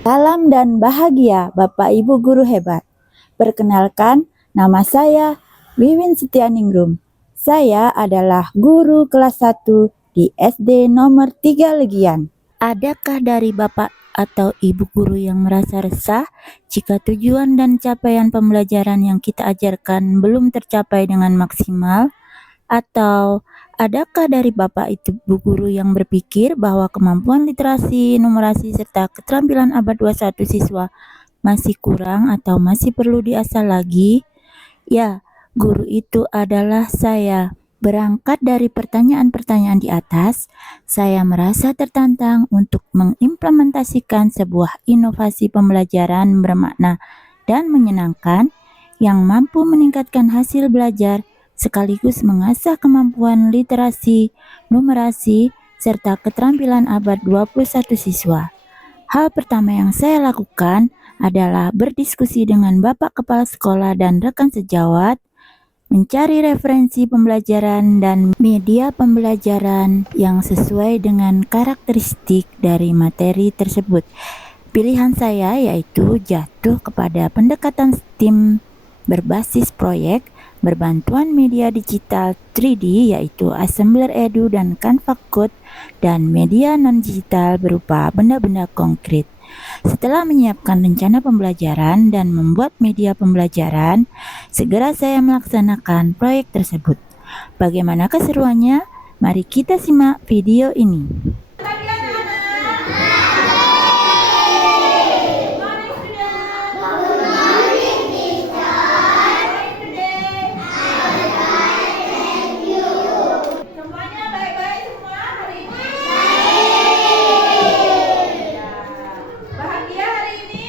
Salam dan bahagia Bapak Ibu Guru hebat. Perkenalkan, nama saya Wiwin Setianingrum. Saya adalah guru kelas 1 di SD nomor 3 Legian. Adakah dari Bapak atau Ibu guru yang merasa resah jika tujuan dan capaian pembelajaran yang kita ajarkan belum tercapai dengan maksimal? Atau adakah dari Bapak Ibu guru yang berpikir bahwa kemampuan literasi, numerasi, serta keterampilan abad 21 siswa masih kurang atau masih perlu diasah lagi? Ya, guru itu adalah saya. Berangkat dari pertanyaan-pertanyaan di atas, saya merasa tertantang untuk mengimplementasikan sebuah inovasi pembelajaran bermakna dan menyenangkan yang mampu meningkatkan hasil belajar sekaligus mengasah kemampuan literasi, numerasi, serta keterampilan abad 21 siswa. Hal pertama yang saya lakukan adalah berdiskusi dengan Bapak Kepala Sekolah dan rekan sejawat, mencari referensi pembelajaran dan media pembelajaran yang sesuai dengan karakteristik dari materi tersebut. Pilihan saya yaitu jatuh kepada pendekatan STEAM berbasis proyek, berbantuan media digital 3D yaitu Assembler Edu dan Canva Code, dan media non-digital berupa benda-benda konkret. Setelah menyiapkan rencana pembelajaran dan membuat media pembelajaran, segera saya melaksanakan proyek tersebut. Bagaimana keseruannya? Mari kita simak video ini. Semuanya baik-baik semua hari ini? Bahagia hari ini?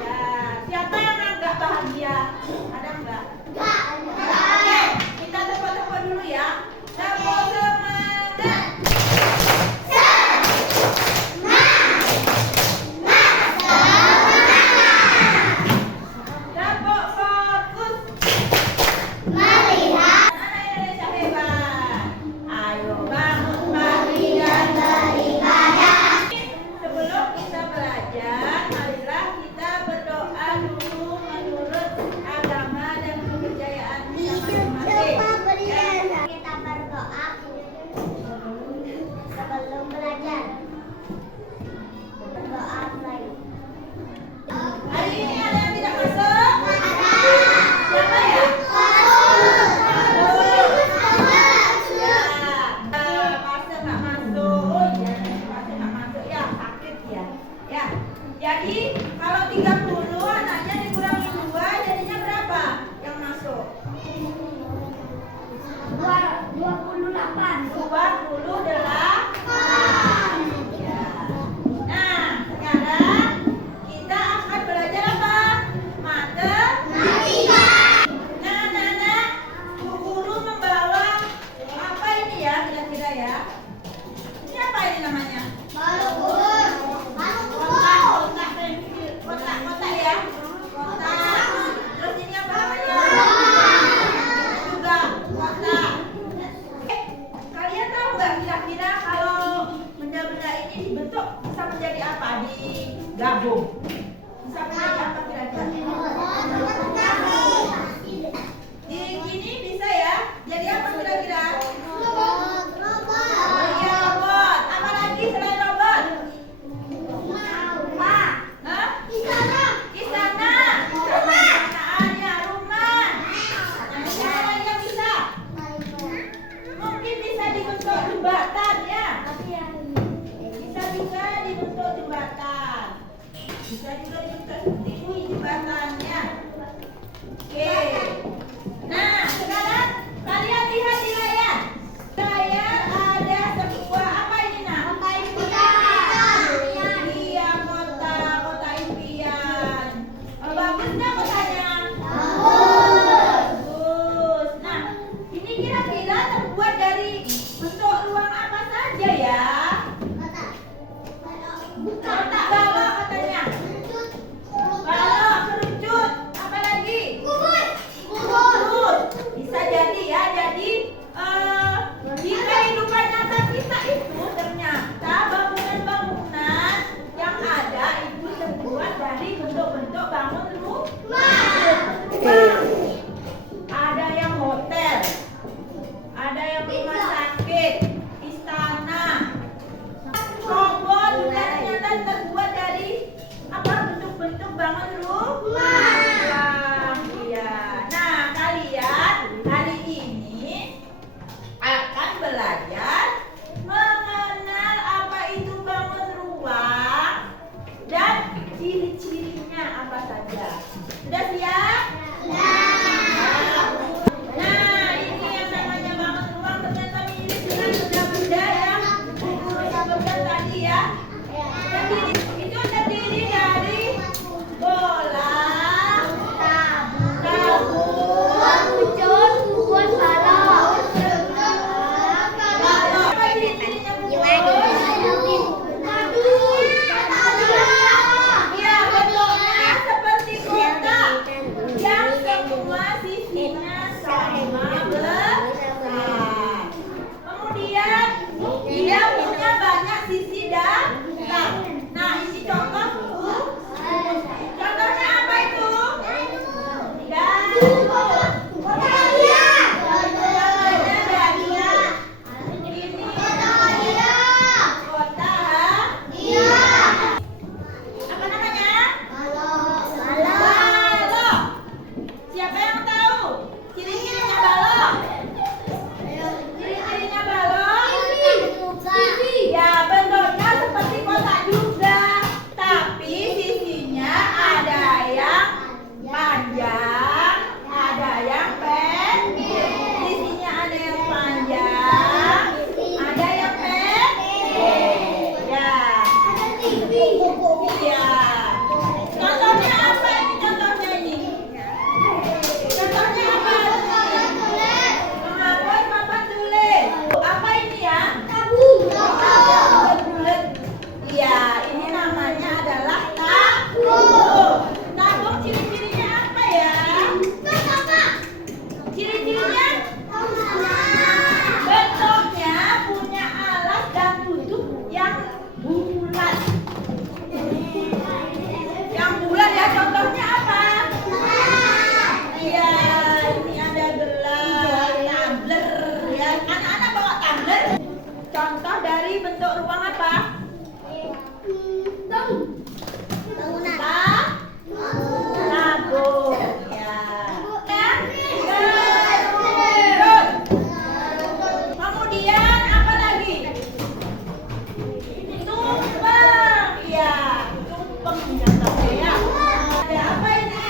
Ya, siapa yang enggak bahagia? Ada enggak? Oke, kita tepuk-tepuk dulu ya. Tepuk semangat. semua sisinya sama besar. Kemudian dia punya banyak sisi dan nah ini contoh Bu. Contohnya apa itu? Dan apa namanya? Balok. Siapa yang tahu ciri-cirinya balok? Ciri-cirinya balok? Ya, bentuknya seperti kotak juga, tapi sisinya ada yang panjang, ada yang pendek. Sisinya ada yang panjang, ada yang pendek. Ya. Iya. Contohnya apa ini? Contohnya ini. Contohnya apa? Menghapus papan tulis. Apa ini ya? Bulet. Iya, ini namanya adalah tabung. Tabung ciri-cirinya apa ya? Ciri-cirinya bentuknya punya alas dan tutup yang bulat. Yang bulat ya, contohnya apa? Iya, ini ada gelas, tumbler ya. Anak-anak bawa tumbler. Contoh dari bentuk ruang apa? Tabung. Ya. Gerut. Kemudian apa lagi? Tumpeng. Iya, tumpeng contohnya ya. Ada apa ini?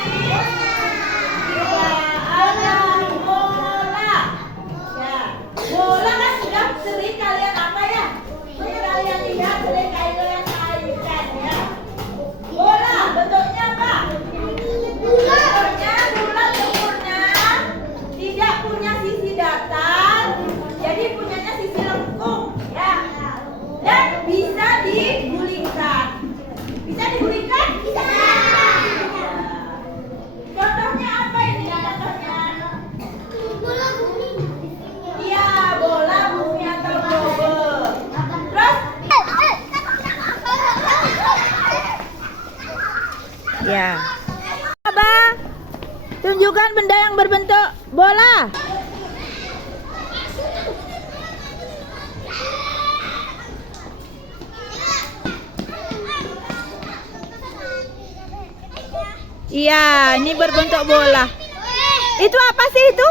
Iya, ada bola. Ya, bola kan sudah sering kalian apa ya? Sering kalian lihat, sering kalian kaitkan ya. Bola bentuknya apa? Bentuknya bulat sempurna, tidak punya sisi datar, jadi punyanya sisi lengkung ya. Dan bisa digulingkan. Bisa digulingkan? Bisa. Contohnya apa ini? Contohnya? Iya, bola bumi atau globe. Terus? Ya. Apa? Tunjukkan benda yang berbentuk bola. Iya, ini berbentuk bola. Itu apa sih itu?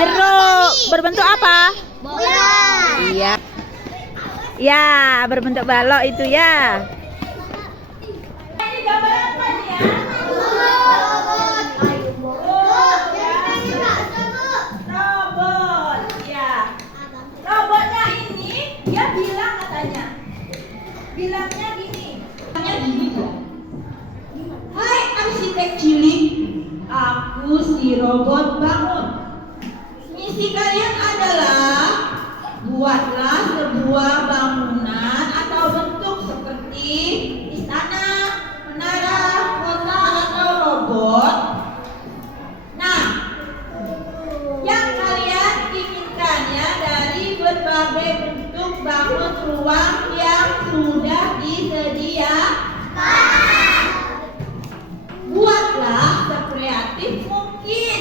Jeruk. Berbentuk apa? Bola. Iya. Ya, berbentuk balok itu ya. Ini gambar apa nih ya? Robot. Ya. Robotnya ini dia bilang katanya. Bilangnya gini. Hai arsitek cilik, aku si robot bangun. Misi kalian adalah buatlah sebuah bangunan atau bentuk seperti istana, menara, kota atau robot. Nah, yang kalian inginkan ya dari berbagai bentuk bangun ruang yang sudah disediakan. Buatlah sekreatif mungkin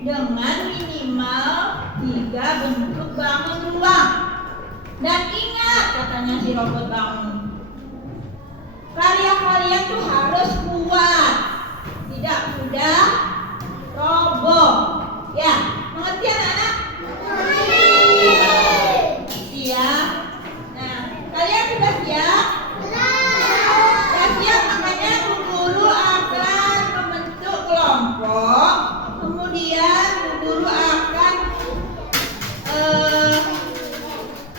dengan minimal 3 bentuk bangun ruang. Dan ingat katanya si robot bangun, karya kalian tuh harus kuat, tidak mudah roboh. Ya, mengerti anak-anak? Siap. Nah, kalian sudah siap? Sudah siap, makanya Bu Guru akan membentuk kelompok. Kemudian Bu Guru akan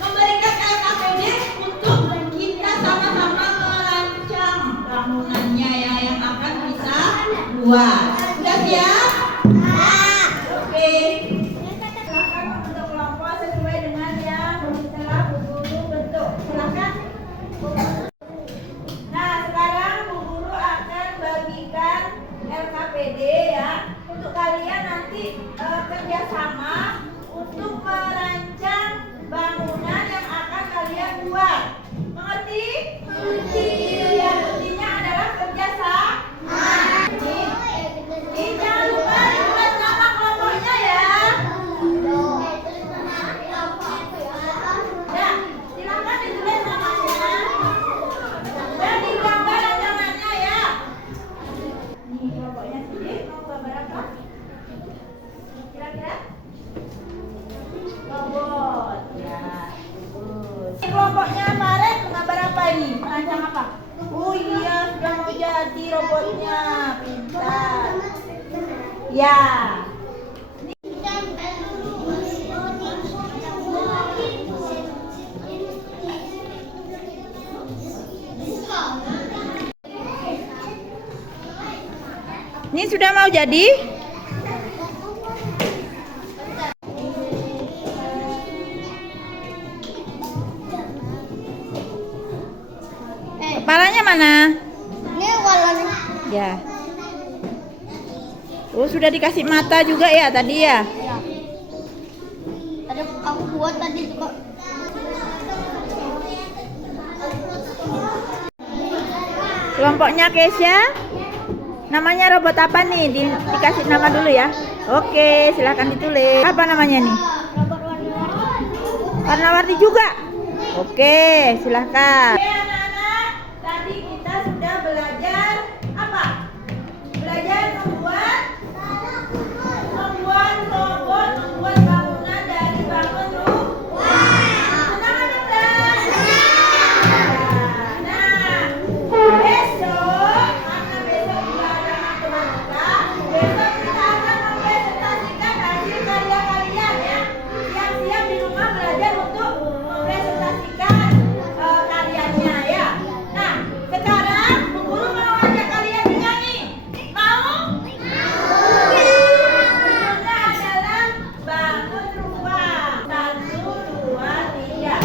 memberikan LKPD untuk kita sama-sama merancang bangunannya ya yang akan kita buat. Sudah siap? Oke. Silakan membentuk kelompok sesuai dengan yang telah Bu Guru bentuk. Silakan. Nah, sekarang Bu Guru akan bagikan LKPD ya. Ya. Ini sudah mau jadi? Kepalanya mana? Ini warnanya. Ya. Oh, sudah dikasih mata juga ya tadi ya? Ya. Ada aku buat tadi juga. Kelompoknya Kesya. Namanya robot apa nih? Dikasih nama dulu ya. Oke, silahkan ditulis. Apa namanya nih? Robot warna-warni. Warna-warni juga. Oke, silahkan. Oke anak-anak, tadi kita sudah belajar apa? Belajar membuat robot, membuat bangunan dari bangun rumah. Senang atau enggak? Nah, besok karena besok juga ada matematika, besok kita akan mempresentasikan hasil karya kalian ya. Siap-siap di rumah belajar untuk mempresentasikan karyanya ya. Nah, sekarang Bu Guru mau ajak kalian menyanyi. Mau? Judulnya adalah bangun rumah. 1, 2, 3.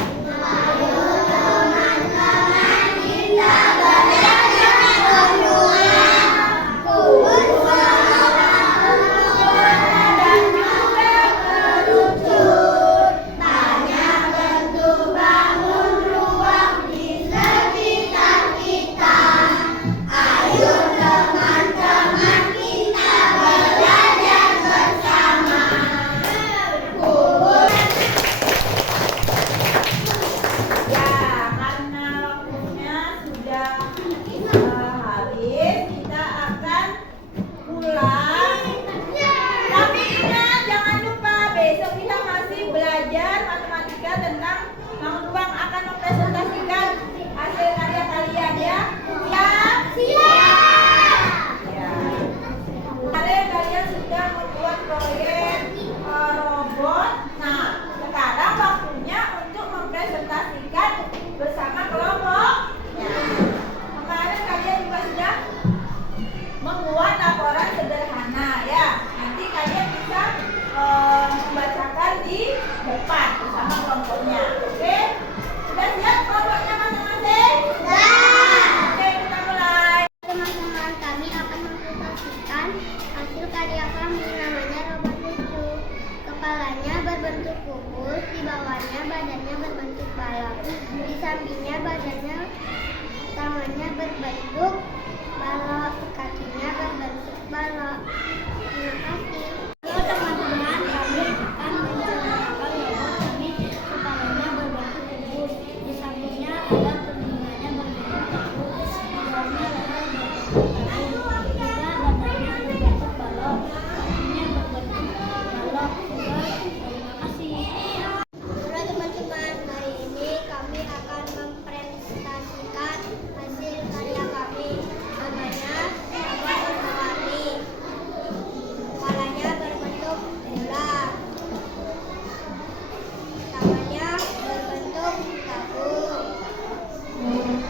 Ya, karena waktunya sudah habis, kita akan pulang. Tapi ingat, jangan lupa besok kita masih belajar matematika tentang bangun ruang, akan mempresentasikan hasil karya kalian ya. Siap? Siap. Ya. Kemarin kalian sudah membuat proyek robot. Nah, sekarang waktunya untuk mempresentasikan bersama kelompoknya. Kemarin kalian juga sudah membuat laporan sederhana ya. Nanti kalian bisa membacakan di depan bersama kelompoknya. Oke? Sudah siap kelompoknya masing-masing? Oke, kita mulai. Teman-teman, kami akan mempresentasikan hasil karya kami, namanya robot lucu. Kepalanya berbentuk kubus, di bawahnya badannya berbentuk balok, di sampingnya badannya tangannya berbentuk balok, kakinya berbentuk balok. Terima kasih. Halo teman-teman, kami akan menceritakan robot kami. Kepalanya berbentuk kubus, di sampingnya ada telinganya berbentuk kubus, di bawahnya leher berbentuk tabung, juga badannya berbentuk balok, kakinya berbentuk balok juga. Terima kasih. Halo teman-teman, hari ini kami akan mempresentasikan hasil karya kami, namanya robot warna-warni. Kepalanya berbentuk bulat, tangannya berbentuk tabung,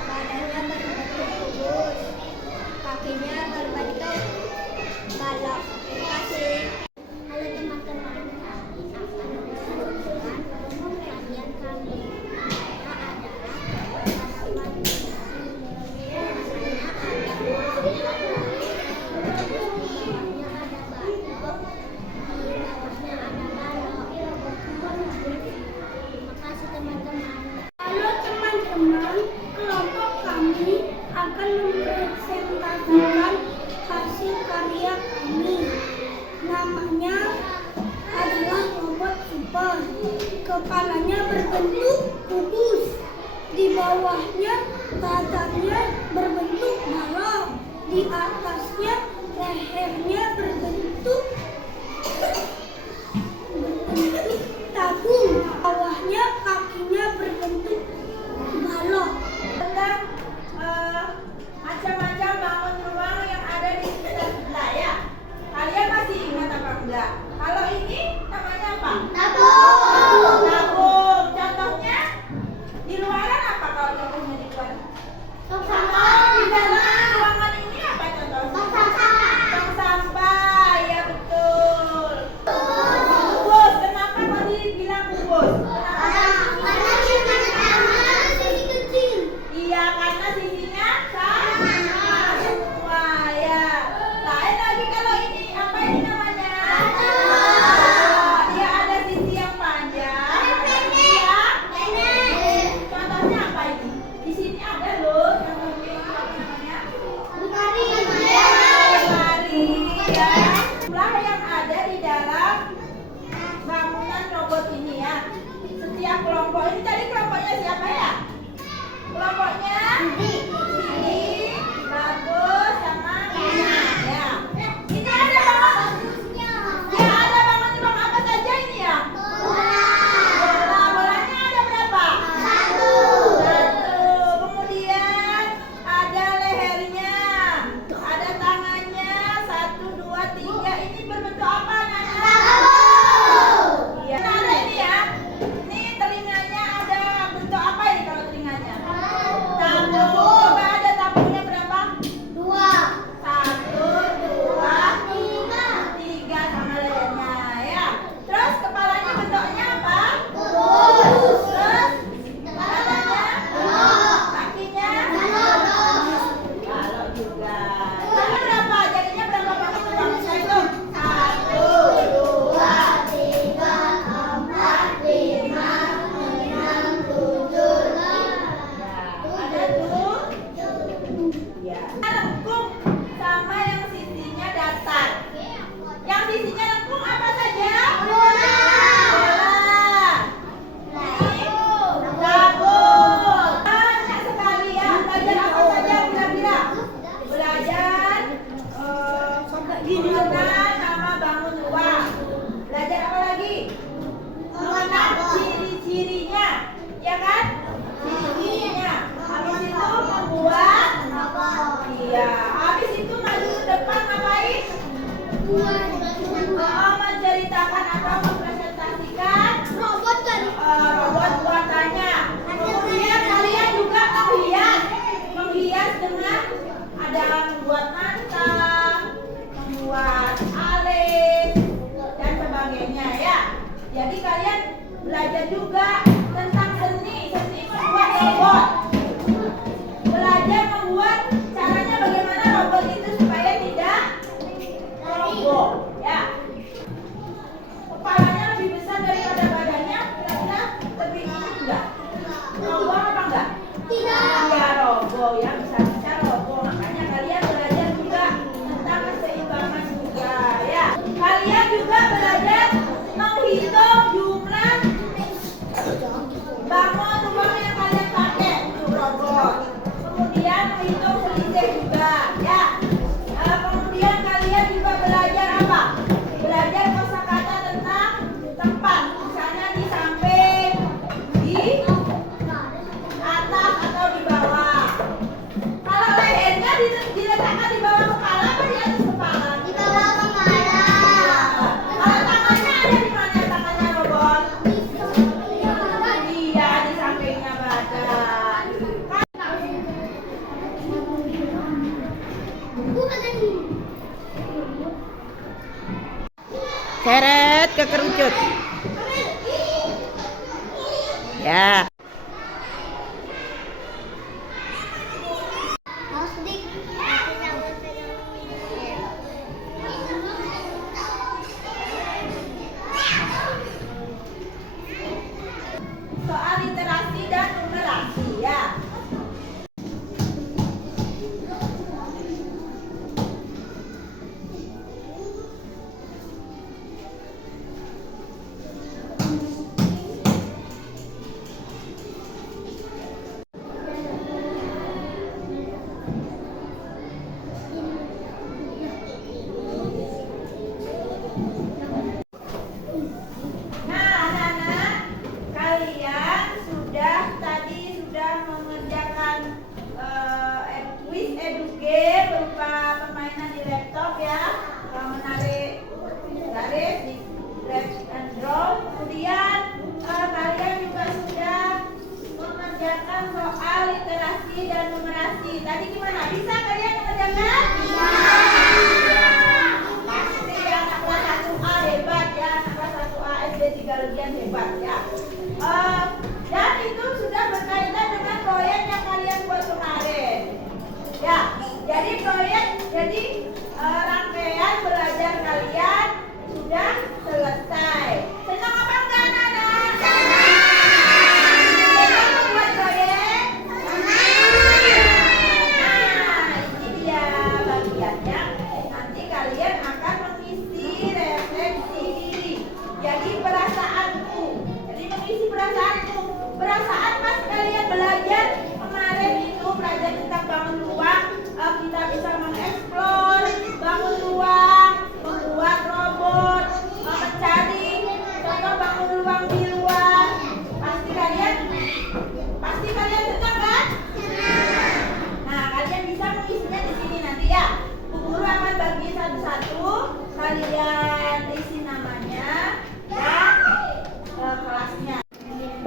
badannya berbentuk kubus, kakinya berbentuk balok. Terima kasih. Halo teman-teman, kami akan mempresentasikan karya kami. Mereka adalah harapan misi. Namanya ada di bawahnya ada balok, di bawahnya ada balok. Terima kasih teman-teman. Halo teman-teman, kelompok kami akan mempresentasikan hasil karya kami. Namanya adalah robot super. Kepalanya berbentuk kubus, di bawahnya badannya berbentuk balok, di atasnya lehernya berbentuk tabung, bawahnya kakinya berbentuk balok. Tentang macam-macam bangun ruang yang ada di sekitar kita ya. Kalian masih ingat enggak. Kalau ini namanya apa? Tabung. Tabung. Contohnya di luaran apa kalau contohnya di luar? Tong sampah. Di dalam ruangan ini apa contohnya? Tong sampah. Tong sampah, ya betul. Kubus, kenapa tadi bilang kubus? Kenapa? Karena sisi kecil. Iya, karena sisinya sama semua ya. Lain lagi kalau ini apa ini namanya? Dia ada sisi yang panjang, ada sisi yang pendek. Contohnya apa ini? Di sini ada loh contohnya ini apa namanya? Lemari. Lemari ya. Jumlah yang ada di dalam bangunan robot ini ya. Setiap kelompok ini tadi kelompoknya siapa ya? Kelompoknya Sidi, Bagus, sama Mina ya. Ini ada bangun. Ya ada bangun apa saja ini ya? Bola, bolanya ada berapa? Satu. Kemudian ada lehernya, ada tangannya, 1, 2, 3. Ini berbentuk apa Nana? Iya. Ada ini ya. Ini telinganya ada bentuk apa ini kalau telinganya? Tabung. Coba ada tabungnya berapa? 1, 2, 3 sama lehernya ya. Terus kepalanya bentuknya apa? Terus badannya? Kakinya? Balok juga. Jadinya berapa? Jadinya berapa pakai bangsa itu? 1, 2, 3, 4, 5, 6, 7. Ada tuh. Ya. Lengkung sama yang sisinya datar. Yang sisinya lengkung apa saja? Bola. Ini tabung. Banyak sekali ya. Belajar apa saja kira-kira? Belajar mengenal nama bangun ruang. Belajar apa lagi? Mengenal ciri-cirinya, ya kan? Ciri-cirinya. Habis itu membuat. Iya. Habis itu maju ke depan ngapain? Menceritakan atau mempresentasikan robot buatannya. Kemudian kalian juga menghias dengan ada membuat mantap, membuat alis dan sebagainya ya. Jadi kalian belajar juga tentang seni membuat robot. Belajar membuat caranya bagaimana robot itu supaya tidak roboh ya. Kepalanya lebih besar daripada badannya, kira-kira lebih enggak? Roboh apa enggak? Ya roboh ya, bisa roboh. Makanya kalian belajar juga tentang keseimbangan juga ya. Kalian juga belajar menghitung jumlah bangun rumah yang kalian pakai untuk robot. Kemudian menghitung selisih juga ya. Kemudian kalian juga belajar apa? Belajar kosakata tentang tempat. Misalnya di samping, di atas atau di bawah. Kalau lehernya diletakkan di bawah kepala apa di atas kepala? Di bawah kepala. Kalau tangannya ada di mana tangannya robot? Iya, di sampingnya badan. Seret ke kerucut. Ya. Soal literasi dan numerasi ya.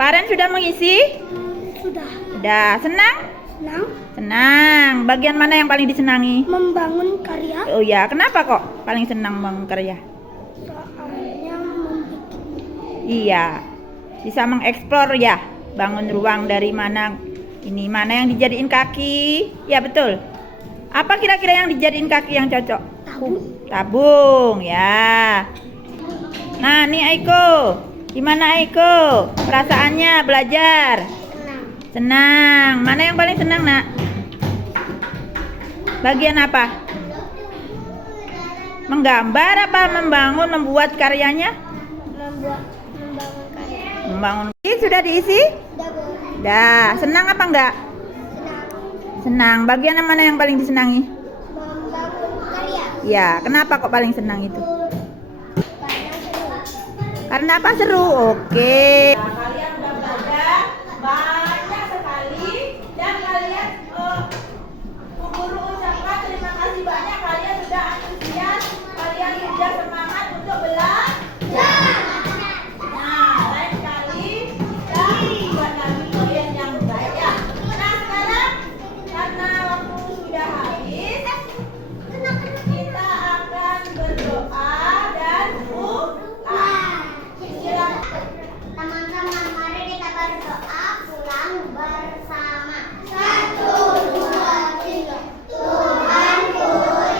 Faren sudah mengisi? Sudah. Sudah. Senang? Senang Senang. Bagian mana yang paling disenangi? membangun karya. Oh ya, kenapa kok paling senang bangun karya? Soalnya membuat Iya, bisa mengeksplor ya, bangun ruang dari mana ini, mana yang dijadiin kaki. Ya betul. Apa kira-kira yang dijadiin kaki yang cocok? tabung. Tabung, ya. Nah, nih Aiko. Gimana Aiko? Perasaannya belajar? Senang. Senang. Mana yang paling senang, Nak? Bagian apa? Menggambar apa membangun, membuat karyanya? Membangun karya. Membangun. Ini sudah diisi? Udah Bu. Dah. Senang apa enggak? Senang. Senang. Bagian yang mana yang paling disenangi? Membangun karya. Ya, kenapa kok paling senang itu? Karena seru. Karena apa? Seru. Oke. Nah, kalian sudah belajar banyak sekali dan kalian Bu Guru ucapkan terima kasih banyak, kalian sudah antusias, kalian sudah semangat untuk belajar. Nah, lain kali kita buat kami kalian yang baik ya. Nah, sekarang karena waktu sudah habis, kita akan berdoa dan pulang. Silakan. Teman-teman, mari kita berdoa pulang bersama. 1, 2, 3. Tuhanku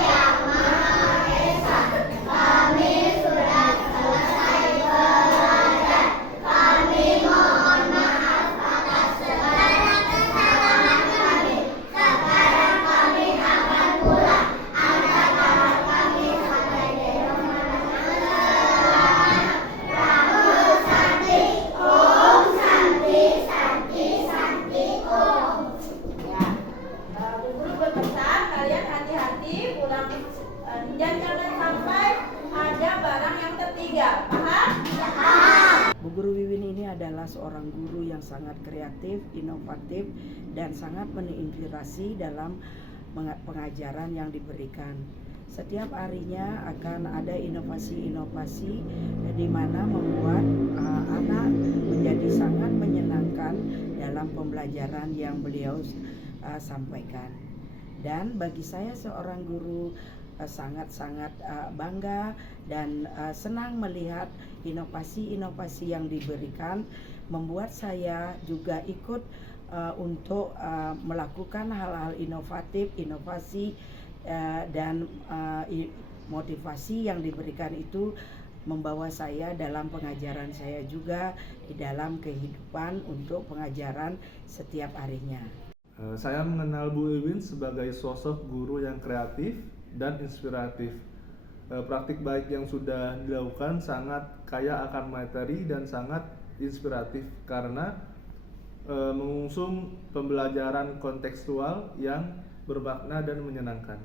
yang Maha Esa, kami sudah selesai belajar. Kami mohon maaf atas segala kesalahan kami. Sekarang kami akan pulang. Antarkan kami sampai di rumah dengan selamat. Rahu Santi, Om Santi, Santi, Santi, Om. Ya, Bu Guru berpesan kalian hati-hati pulang dan jangan sampai ada barang yang tertinggal. Paham? Bu Guru Wiwin ini adalah seorang guru yang sangat kreatif, inovatif, dan sangat menginspirasi dalam pengajaran yang diberikan. Setiap harinya akan ada inovasi-inovasi di mana membuat anak menjadi sangat menyenangkan dalam pembelajaran yang beliau sampaikan. Dan bagi saya seorang guru sangat-sangat bangga dan senang melihat inovasi-inovasi yang diberikan, membuat saya juga ikut untuk melakukan hal-hal inovatif, inovasi dan motivasi yang diberikan itu membawa saya dalam pengajaran saya juga di dalam kehidupan untuk pengajaran setiap harinya. Saya mengenal Bu Wiwin sebagai sosok guru yang kreatif dan inspiratif. Praktik baik yang sudah dilakukan sangat kaya akan materi dan sangat inspiratif karena mengusung pembelajaran kontekstual yang bermakna dan menyenangkan.